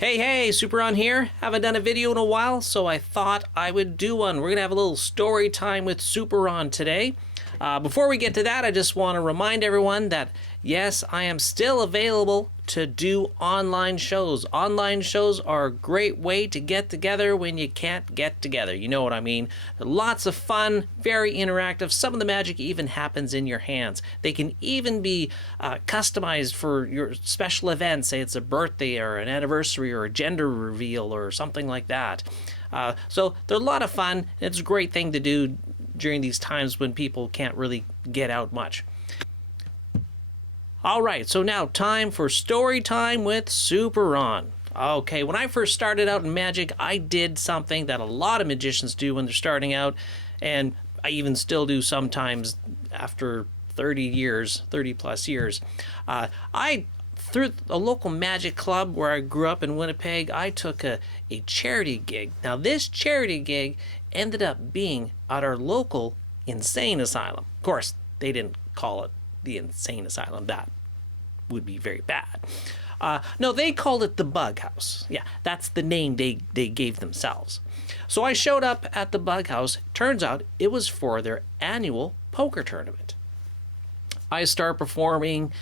Hey, Superon here. Haven't done a video in a while, so I thought I would do one. We're going to have a little story time with Superon today. Before we get to that, I just want to remind everyone that, yes, I am still available to do online shows. Online shows are a great way to get together when you can't get together. You know what I mean? Lots of fun, very interactive. Some of the magic even happens in your hands. They can even be customized for your special events. Say it's a birthday or an anniversary or a gender reveal or something like that. So they're a lot of fun. It's a great thing to do during these times when people can't really get out much. All right, so now time for story time with Superon. Okay, when I first started out in magic, I did something that a lot of magicians do when they're starting out, and I even still do sometimes after 30 plus years. Through a local magic club where I grew up in Winnipeg, I took a charity gig. Now, this charity gig ended up being at our local insane asylum. Of course, they didn't call it the insane asylum. That would be very bad. No, they called it the Bug House. Yeah, that's the name they gave themselves. So I showed up at the Bug House. Turns out it was for their annual poker tournament. I start performing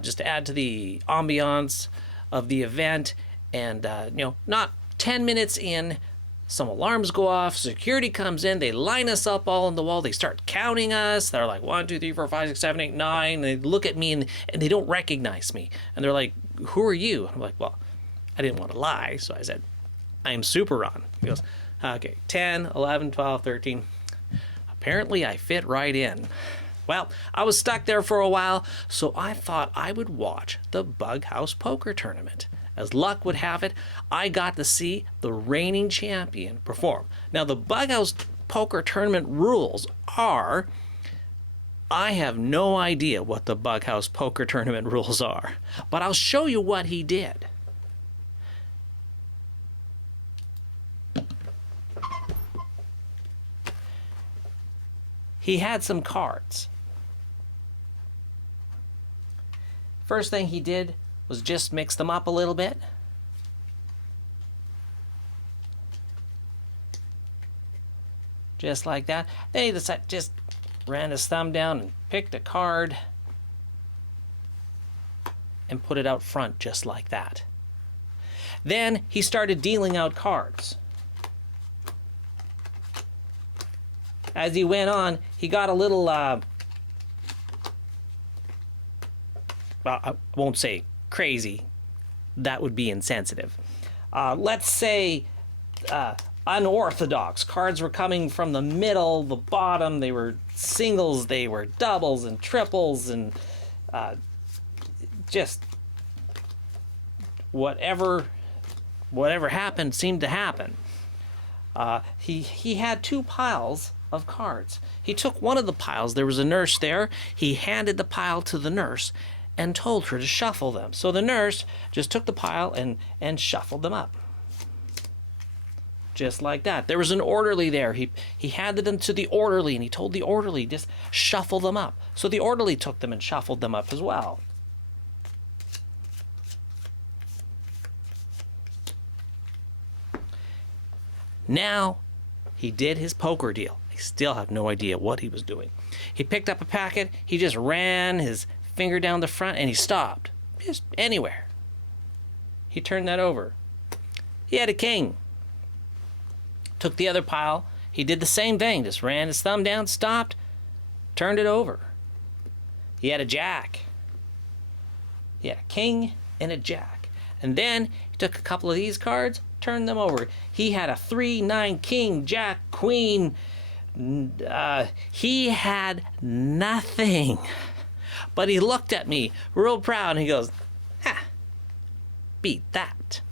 just to add to the ambiance of the event, and not 10 minutes in, some alarms go off, security comes in, they line us up all on the wall, they start counting us, they're like 1, 2, 3, 4, 5, 6, 7, 8, 9, and they look at me and they don't recognize me, and they're like, "Who are you?" I'm like, "Well, I didn't want to lie, so I said, I'm Superon." He goes, "Okay, 10, 11, 12, 13. Apparently I fit right in." Well, I was stuck there for a while, so I thought I would watch the Bug House Poker Tournament. As luck would have it, I got to see the reigning champion perform. Now, the Bug House Poker Tournament rules are... I have no idea what the Bug House Poker Tournament rules are, but I'll show you what he did. He had some cards. First thing he did was just mix them up a little bit. Just like that. Then he just ran his thumb down and picked a card and put it out front just like that. Then he started dealing out cards. As he went on, he got a little, I won't say crazy. That would be insensitive. Let's say unorthodox. Cards were coming from the middle, the bottom. They were singles, they were doubles and triples, and just whatever happened seemed to happen. He had two piles of cards. He took one of the piles. There was a nurse there. He handed the pile to the nurse and told her to shuffle them. So the nurse just took the pile and shuffled them up. Just like that. There was an orderly there. He handed them to the orderly, and he told the orderly, just shuffle them up. So the orderly took them and shuffled them up as well. Now, he did his poker deal. I still have no idea what he was doing. He picked up a packet, he just ran his finger down the front, and he stopped. Just anywhere. He turned that over. He had a king. Took the other pile, he did the same thing, just ran his thumb down, stopped, turned it over. He had a jack. He had a king and a jack. And then he took a couple of these cards, turned them over. He had a 3, 9, king, jack, queen. He had nothing. But he looked at me real proud and he goes, "Ha, beat that."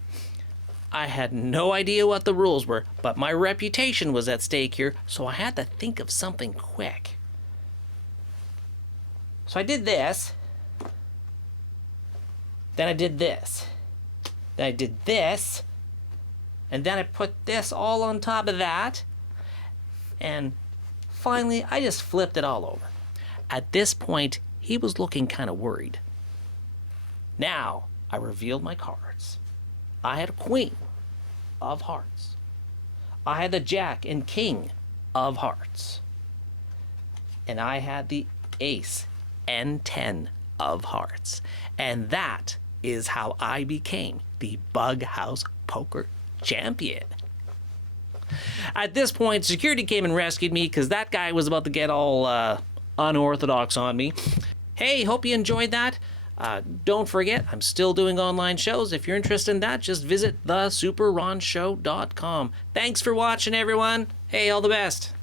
I had no idea what the rules were, but my reputation was at stake here, so I had to think of something quick. So I did this. Then I did this. Then I did this. And then I put this all on top of that. And finally, I just flipped it all over. At this point, he was looking kind of worried. Now, I revealed my cards. I had a queen of hearts. I had the jack and king of hearts. And I had the ace and 10 of hearts. And that is how I became the Bug House Poker Champion. At this point, security came and rescued me because that guy was about to get all unorthodox on me. Hey, hope you enjoyed that. Don't forget, I'm still doing online shows. If you're interested in that, just visit thesuperronshow.com. Thanks for watching, everyone. Hey, all the best.